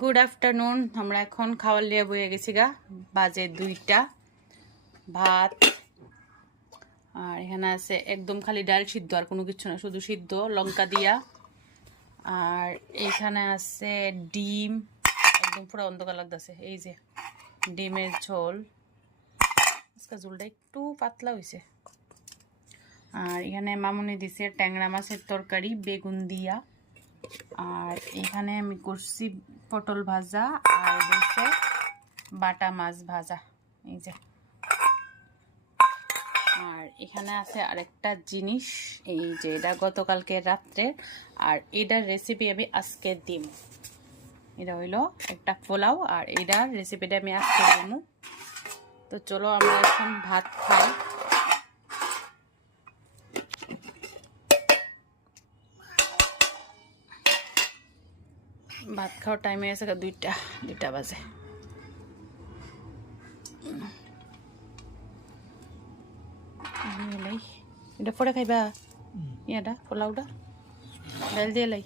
Good afternoon. আমরা এখন খাওয়ার লিয়ে বয়ে গেছি গা, বাজে 2টা। ভাত আর এখানে আছে একদম খালি ডাল সিদ্ধ, আর কোনো কিছু না, শুধু সিদ্ধ লঙ্কা দিয়া। আর এখানে আছে ডিম, একদম পুরো অন্ধকার লাগতেছে। এই যে ডিমের ঝোল, আজকে ঝোলটা একটু পাতলা হয়েছে। আর এখানে মামুনি দিছে ট্যাংরা মাছের তরকারি বেগুন দিয়া। আর এখানে আমি করছি পটল ভাজা, আর দিছে বাটা মাছ ভাজা। এই যে, আর এখানে আছে আরেকটা জিনিস, এই যে এটা গতকালকে রাত্রের, আর এটার রেসিপি আমি আজকে দিম। এটা হইলো একটা পোলাও, আর এটার রেসিপিটা আমি আজকে দিব। তো চলো আমরা এখন ভাত খাই। ভাত খাওয়ার টাইমে আছে 2টা বাজে। এটা পরে খাইবা, ইয়াটা পোলাওটা ডাল দিয়ে লাই।